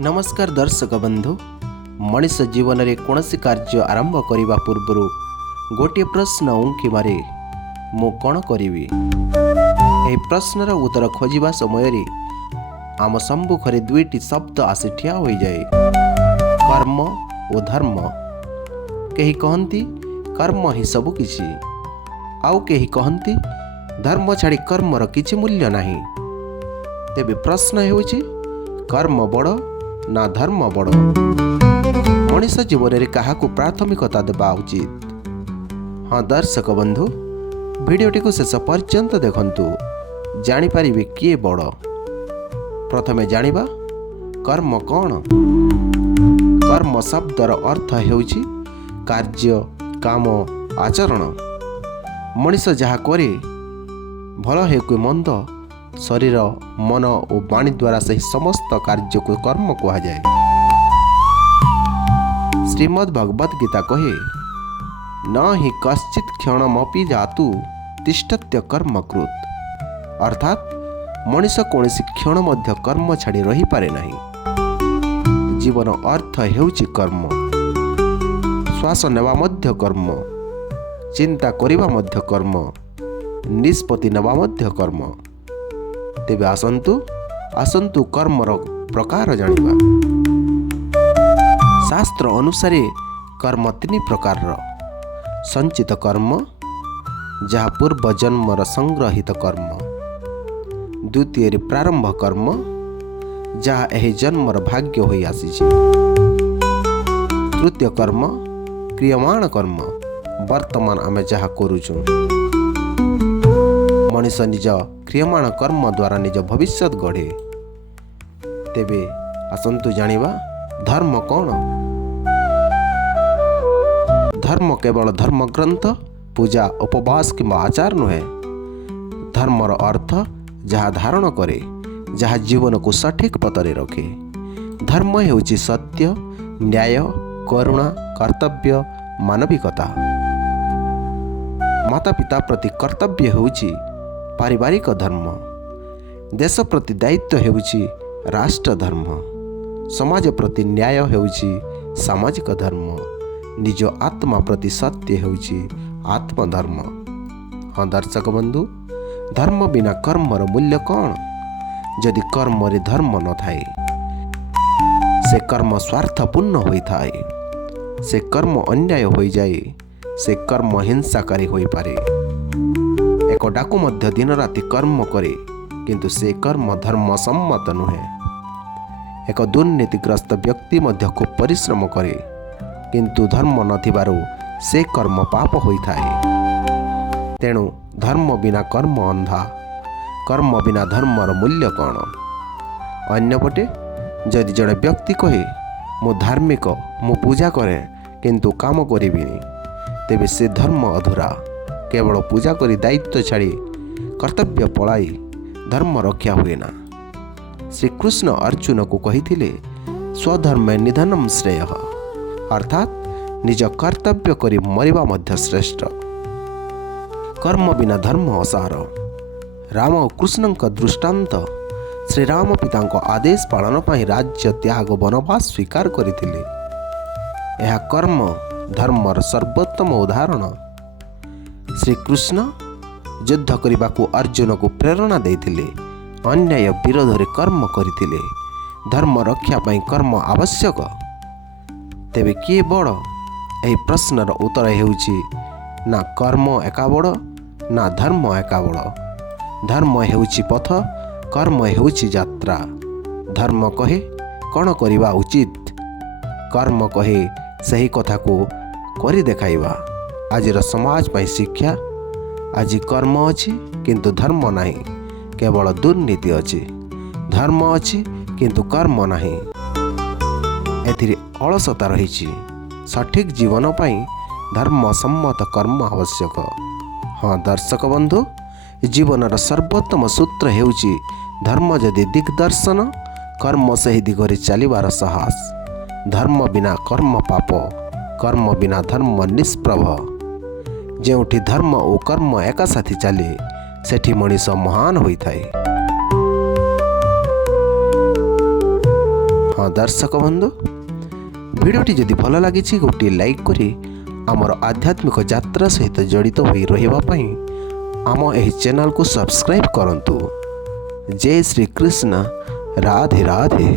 नमस्कार दर्शक बंधु। मनीष जीवन में कौन कार्य आरंभ करने पूर्व गोटे प्रश्न उंकी मारे मु कौन करी। प्रश्नर उत्तर खोजा समय आम सम्मुखें दुईटी शब्द आसी ठिया हो जाए, कर्म और धर्म। कहीं कहती कर्म ही सबकिछि, आउ कहीं कहती धर्म छाड़ी कर्मर किछि मूल्य नहीं। तेबे प्रश्न होउछि, कर्म बड़ ना धर्म बड़? मनीष जीवन में क्या प्राथमिकता देवा उचित? हाँ दर्शक बंधु, भिडियोटी को शेष पर्यंत देखंतु, जानिपारे किए बड़। प्रथमे जानिबा कर्म कौन। कर्म शब्दर अर्थ हेउछि कार्य, काम, आचरण। मनीष जहा करे, भल हे कि मंद, शरीर, मन और वाणी द्वारा से समस्त कार्य को कर्म कहा जाए। श्रीमद् भगवत गीता कहे, न हि कश्चित् क्षणमपि जातु तिष्ठत्य कर्म कृत। अर्थात मनीष कौनसी क्षण मध्य कर्म छाड़ी रही पारे नहीं। जीवन अर्थ हेउछि कर्म। श्वास नेवा मध्य कर्म, चिंता करिबा मध्य कर्म, निष्पत्ति नेवा मध्य कर्म। तेबे आसंतु कर्मर प्रकार जानिबा। शास्त्र अनुसार कर्म तीन प्रकार। संचित कर्म, जहाँ पूर्व जन्मर संग्रहित कर्म। द्वितीय प्रारंभ कर्म, जहाँ एही जन्मर भाग्य होई आसीछि। तृतीय कर्म क्रियमाण कर्म, वर्तमान आमे जहाँ करूछु। मनीष निज क्रियमाण कर्म द्वारा निज भविष्य गढ़े। तेबे आसंतु जानिबा धर्म कौन। धर्म केवल धर्म ग्रंथ, पूजा, उपवास किंबा आचार नुहे। धर्मर अर्थ जहाँ धारण करे, जहाँ जीवन को सठिक पथरे रखे। धर्म हेउछि सत्य, न्याय, करुणा, कर्तव्य, मानविकता। माता पिता प्रति कर्तव्य हेउछि पारिवारिक धर्म। देश प्रति दायित्व हेउछि राष्ट्र धर्म। समाज प्रति न्याय हेउछि सामाजिक धर्म। निज आत्मा प्रति सत्य हेउछि आत्मधर्म। हाँ दर्शक बंधु, धर्म बिना कर्मर मूल्य कौन? यदि कर्म रे धर्म न थाए, से कर्म स्वार्थपूर्ण होई थाए। से कर्म अन्याय होई जाए। से कर्म हिंसाकारी होई पारे। एक डाकू मध्य दिन राति कर्म करे, किंतु से कर्म धर्म सम्मत नुहे। एक दुर्नीतिग्रस्त व्यक्ति मध्य खूब परिश्रम करे, किंतु धर्म नथिबारु से कर्म पाप होइथाए। तेणु धर्म बिना कर्म अंधा। कर्म बिना धर्मर मूल्य कौन? अन्यपटे यदि जड़े व्यक्ति कहे, मु धार्मिक, मु पूजा करे, किंतु काम करिबिनी, तेबे से धर्म अधूरा। केवल पूजा करी दायित्व छाड़ी कर्तव्य पलाई धर्म रक्षा हुए ना। श्रीकृष्ण अर्जुन को कही, स्वधर्म निधनम श्रेय। अर्थात निज कर्तव्य करी मरिबा मध्य श्रेष्ठ। कर्म बिना धर्म असार। राम और कृष्ण दृष्टांत, श्री राम पिता आदेश पालन पाई राज्य त्याग वनवास स्वीकार करथिले। यह कर्म धर्मर सर्वोत्तम उदाहरण। श्रीकृष्ण युद्ध करने को अर्जुन को प्रेरणा देथिले। अन्याय विरोध रे कर्म करथिले। धर्म रक्षा पाई कर्म आवश्यक। तेबे किए बड़? एही प्रश्नर उत्तर हेउछि, ना कर्म एका बड़, ना धर्म एका बड़। धर्म हेउछि पथ, कर्म हेउछि यात्रा। धर्म कहे कौन करिबा उचित, कर्म कहे सही कथा को करि देखाइबा। आजिर समाज पाई शिक्षा, आज कर्म अछि किंतु धर्म नाही। केवल दुर्नीति अछि। धर्म अछि किंतु कर्म नाही। एथिरे अलसता रहिछि। सठिक जीवन पाई धर्म सम्मत कर्म आवश्यक। हाँ दर्शक बंधु, जीवनर सर्वोत्तम सूत्र हेउछि धर्म यदि दिग्दर्शन, कर्म सही दिगरे चलिबार साहस। धर्म बिना कर्म पाप, कर्म बिना धर्म निष्प्रभ। जेउठी धर्म और कर्म एका साथी चले, सेठी मनीष महान होइथाए। हाँ दर्शक बंधु, भिडियोटी जदि भल लगी गोटे लाइक करी आमर आध्यात्मिक यात्रा सहित जड़ित हो रहिबा पई आम एही चैनल को सब्सक्राइब करंतु। जय श्री कृष्ण। राधे राधे।